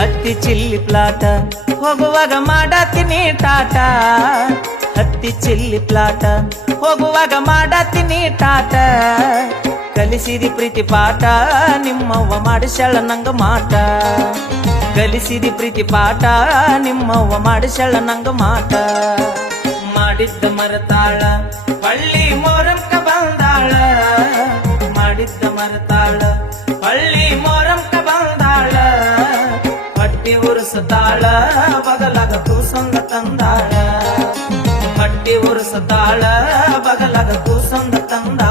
ಹತ್ತಿ ಚಿಲ್ಲಿ ಪ್ಲಾಟ ಹೋಗುವಾಗ ಮಾಡತೀನಿ ಟಾಟ ಹತ್ತಿ ಚಿಲ್ಲಿ ಪ್ಲಾಟ ಹೋಗುವಾಗ ಮಾಡತೀನಿ ಟಾಟ ಕಲಿಸಿದಿ ಪ್ರೀತಿ ಪಾಠ ನಿಮ್ಮವ್ವ ಮಾಡಿಸ್ಯಾಳ ನಂಗ ಮಾಟ ಕಲಿಸಿದಿ ಪ್ರೀತಿ ಪಾಠ ನಿಮ್ಮವ್ವ ಮಾಡಿಸ್ಯಾಳ ನಂಗ ಮಾಟ ಮಾಡಿದ್ದ ಮರತಾಳ ಪಳ್ಳಿ ಮೋರಂಕ ಬಂದಾಳ ಮಾಡಿದ್ದ ಮರತಾಳ ಪಳ್ಳಿ ಮೋರಂಕ ಬಂದಾಳ ಪಟ್ಟಿ ಉರುಸತಾಳ ಬಗಲಗ ಕೂಸಂದ ತಂದಾಳ ಪಟ್ಟಿ ಉರುಸತಾಳ ಬಗಲಗ ಕೂಸಂದ ತಂದಾಳ